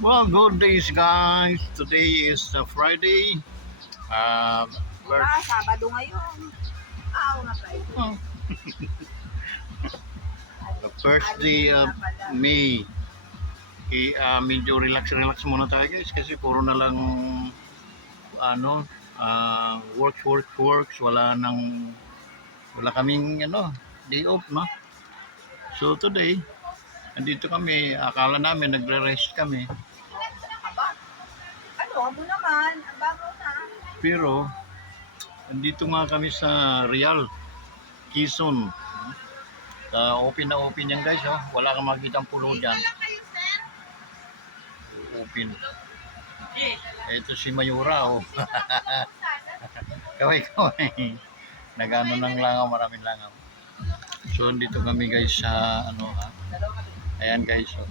Well, good days, guys. Today is Friday. Uh, Sabado ngayon. Oo nga Friday. oh, the first day of May. Medyo relax muna tayo, guys, kasi puro na lang ano, works. Wala kaming day off, no? So today, andito kami. Akala namin nagre-rest kami. Aba, ano, amo naman. Ang bago na. Pero andito nga kami sa Real, Quezon. Open yan, guys, oh. Wala kang makikitang puno dyan. Open. Ito si Mayura, oh. Kaway. Nagano ng langaw, maraming langaw. So, dito kami, guys, sa ayan, guys, oh.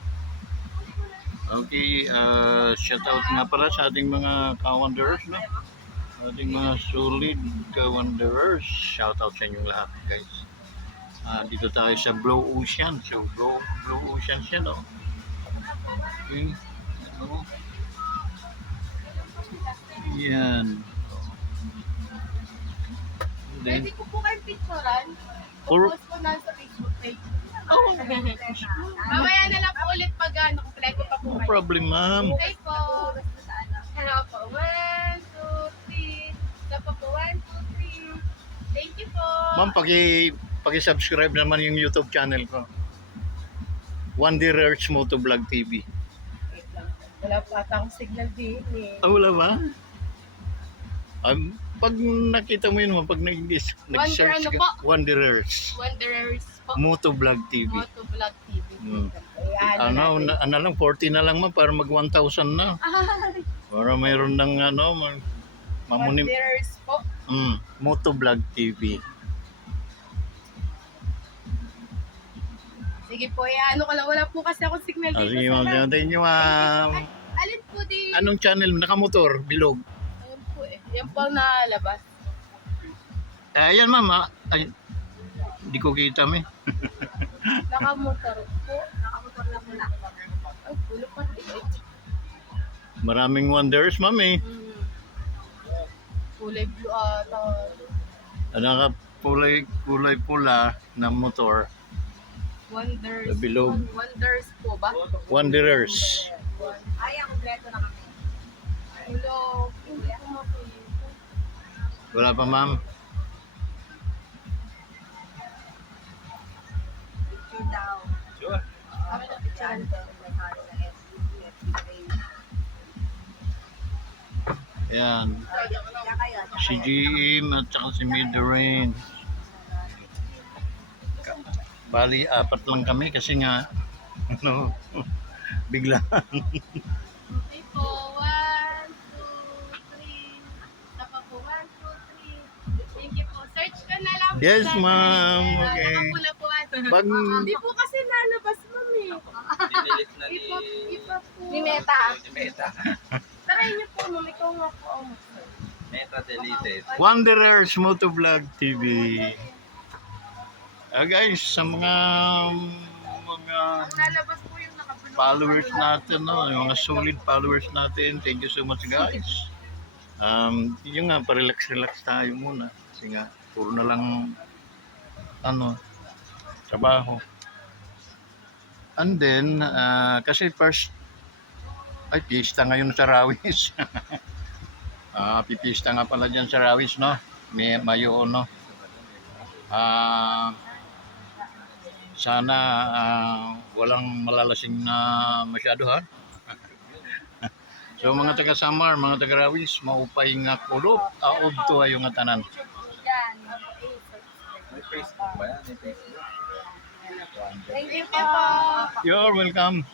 Okay, shout out nga pala sa ating mga ka-wanderers, no? Ating mga solid ka-wanderers. Shout out sa inyong lahat, guys. Dito tayo sa Blue Ocean. So, Blue Ocean siya, no? Okay. Ano? Yan. Pwede ko po kayong picturean. Or- Post ko na sa Facebook page. Oh, Mamaya na lang po ulit pag kompleto pa po no kayo. problem, ma'am. Okay po. Hello po. 1, 2, 3. Isa pa po. 1, 2, 3. Thank you po. Ma'am, paki-subscribe naman yung YouTube channel ko. Wanderers Motovlog TV. Wait lang. Wala pa akong signal din eh. Wala ba? Pag nakita mo yun, pag nag-search ano ka, po? Wanderers Wanderers po. Motovlog TV. Motovlog TV. Hmm. Ayan, Ano lang, 40 na lang, ma, para mag 1,000 na. Para mayroon ng mamunim. Wanderers po. Motovlog TV. Sige po, ano ko lang. Wala po kasi akong signal dito. Sige, ma'am. Salamat. Thank you, ma'am. Alin po din? Anong channel? Nakamotor? Bilog? Ayun po eh. Yan po ang nalabas. Ayan, ma'am. Ay, hindi ko kita, may. Nakamotor po. Nakamotor na muna. Ay, pulo pa rin. Maraming wonders, ma'am, eh. Kulay blue ata. Kulay pula na motor. Wonders. Bilog. Wonders po ba? Wanderers. Ay, ang kompleto na kami. Hello. Hindi ko makita. Wala pa, ma'am. Picture daw. Sure. Kami na picture. Ayan. Kaya kayo. Si GM at saka si Midrain. Bali, 4 lang kami kasi nga, bigla. Okay po. 1, 2, 3. Tapa po. 1, 2, 3. Thank you po. Search ka na lang po. Yes, natin. ma'am. Okay. Nakapula po ata. Pag, Hindi po kasi nalabas, ma'am eh. Dinilit na ni... Ipa po. Ni Meta. Si Meta. Try niyo po, ma'am. Ikaw nga po ang Meta deleted. Wanderers Motovlog TV. Guys, sa mga Ang nalabas po yung nakapulong. followers natin, no? Yung mga solid followers natin, thank you so much, guys. Yun nga, pa-relax tayo muna. Kasi nga, puro na lang, trabaho. And then, kasi first, pista ngayon sa Rawis. Pipista nga pala dyan sa Rawis, no? Mayo, no? Sana walang malalasing na masyado, ha? So mga taga Samar, mga taga Rawis, maupay nga kulop, aod to ay yung tanan. May Facebook ba yan? May Facebook. Thank you po. You're welcome.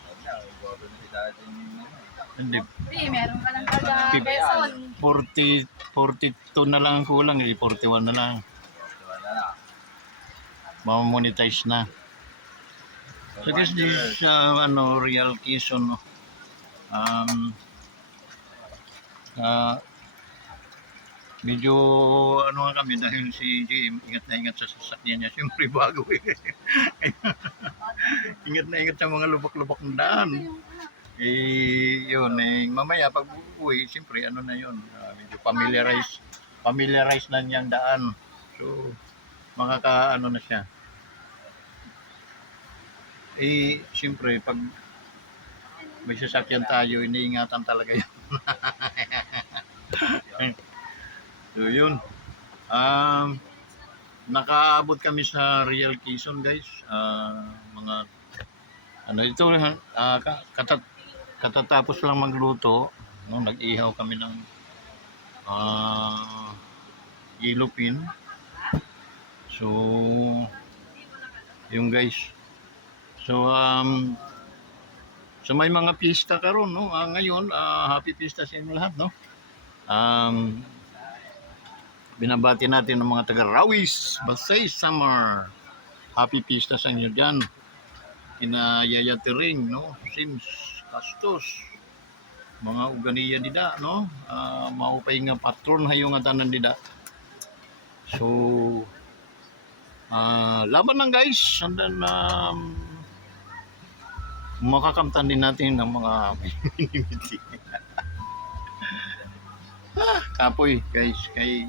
Hindi, Hindi, meron ka lang taga Quezon. 42 na lang ang kulang, 41 na lang. Mamamonetize na. So guys, this is Real Quezon, no? Medyo nga kami dahil si JM ingat na ingat sa sasakyan niya. Siyempre bago eh. Ingat na ingat sa mga lubak-lubak ng daan. Yun, mamaya pag uwi, siyempre, ano na yun, medyo familiarize na niyang daan. So, makaka-ano na siya. Siyempre, pag may sasakyan tayo, iniingatan talaga yun. So, yun. Nakaabot kami sa Real Quezon, guys. Mga, ano ito, katatapos lang magluto. No, nag-ihaw kami ng gilupin. So, yung guys. So, so may mga pista karon, no? Ngayon, happy pista sa inyo lahat, no? Binabati natin ng mga taga Rawis, Basay, Samar. Happy pista sa inyo dyan. Kina Yaya Tering, no? Sims, Castos. Mga uganiya dida, no? Maupay nga patron hayo nga tanan dida. So, laban lang guys. And then, makakamtan din natin ng mga minimiti. Kapoy guys, kay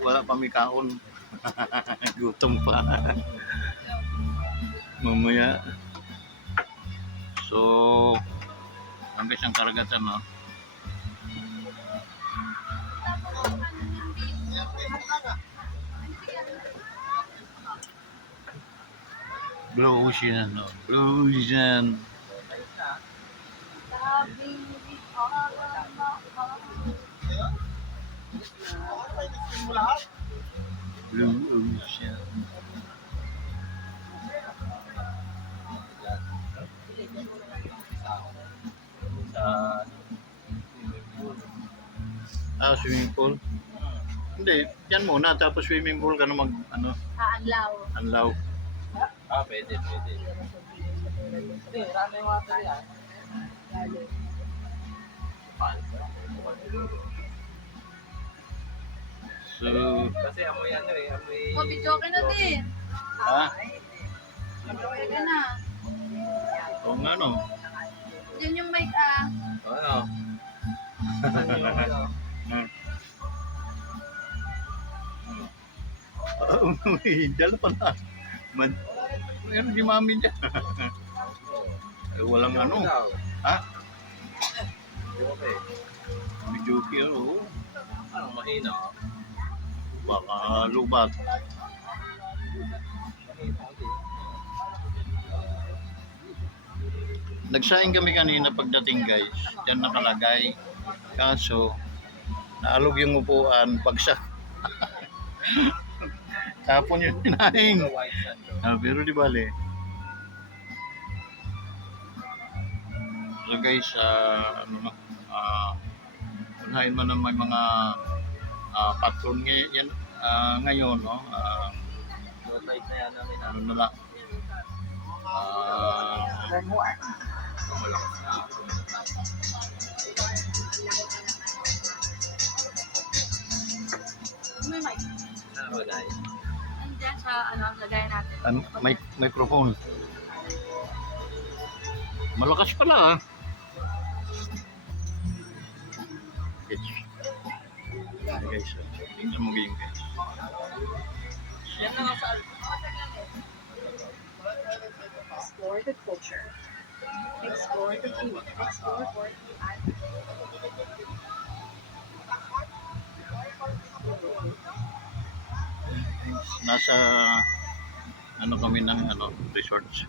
wala pa may kaon. Gutom pa. Mamaya. So, ang isang karagatan, no? Blue Ocean, no? Blue Ocean. Blue Ocean. Swimming pool. Hindi, yan muna tapos swimming pool ka na mag ano, Anlaw. anlaw. Pwede. So, Kasi amoy amoy... Oh, video ka na din. Video ka na. o nga no. Yan yung mic Ano? Dala pala. Ano si mami niya? Walang ano. Ha? Okay. Medyo kiro. Ano, mahina? Baka lubat. Nagsaing kami kanina pagdating guys. Diyan nakalagay. Kaso, naalog yung upuan. Bagsak. Tapon yung hinaing. White sand. Pero di bale. So guys, ano na, unahin mo na may mga patron yan, ngayon, no? Low tide na yan namin. Ano na lang. Malakas na. May mic. Ano ba dahil? Andiyan sa lagay natin. Microphone. Malakas pala, guys, tingnan mo game guys. Explore the culture. Explore the food. Explore Borneo Island. Nasa ano kami ng resorts.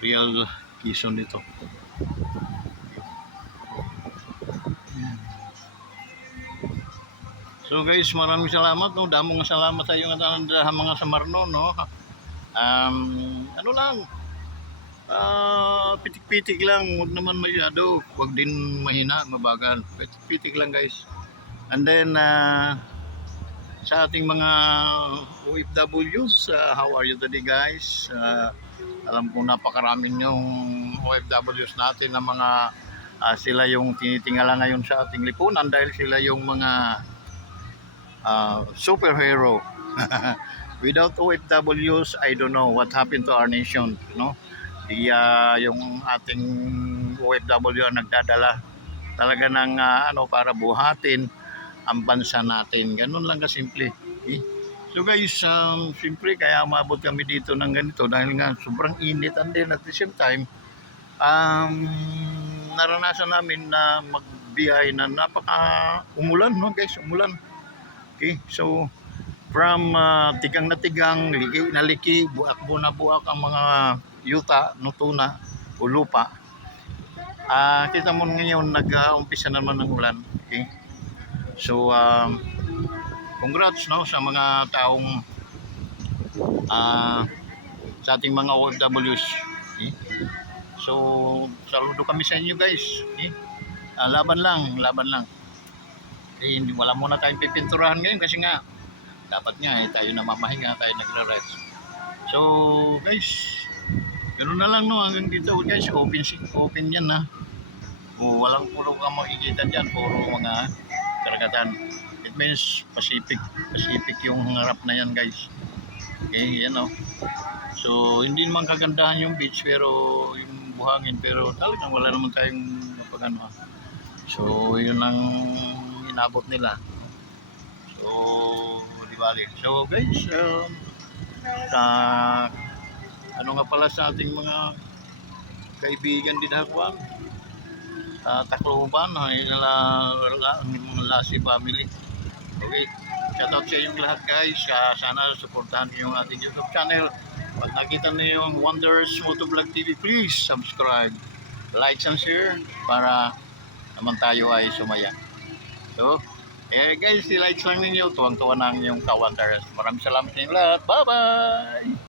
Real Quezon dito. So guys, maraming salamat, no. Damong salamat sa iyo nga mga Samarno, no. Ano lang, pitik-pitik lang, huwag naman masyado, huwag din mahina, mabagal. Pitik-pitik lang guys. And then sa ating mga OFWs, how are you today guys? Alam ko napakaraming yung OFWs natin na mga sila yung tinitingala ngayon sa ating lipunan dahil sila yung mga superhero. Without OFWs, I don't know what happened to our nation, no? yung ating OFW ang nagdadala talaga ng para buhatin ang bansa natin. Ganun lang kasimple. Eh? So guys, siyempre kaya umabot kami dito ng ganito dahil nga sobrang init, and then at the same time, naranasan namin na magbiyahe na umulan, no guys, umulan. Okay, so from tigang na tigang, liki na liki, buak na buak ang mga yuta, no, tuna o lupa. Kita mo ngayon nag-umpisa naman ng ulan. Okay, so congrats, no, sa mga taong sa ating mga OFWs. Okay? So saludo kami sa inyo guys. Okay? Laban lang. Hindi, wala muna tayong pipinturahan ngayon kasi nga dapat nga tayo namamahinga, tayo nagra-rest. So guys, ganoon na lang, no, hanggang dito guys, open yan ha. Walang puro ka makikita dyan, puro mga karagatan. It means Pacific yung harap na yan guys. Okay, yan o. So hindi naman kagandahan yung beach, pero yung buhangin, pero talagang wala naman tayong mapagano. So yun ang inabot nila. So di bali. So guys, ano nga pala sa ating mga kaibigan din ako, Tacloban, Lasi family. Okay, shoutout sa inyong lahat guys. Sana supportahan niyo yung ating YouTube channel. Pag nakita niyo yung Wonders Motovlog TV, please subscribe, like and share para naman tayo ay sumaya. So, guys, i-like lang ninyo, tuwang-tuwa na ang inyong ka-Wonders. Maraming salamat sa inyo lahat. Bye-bye!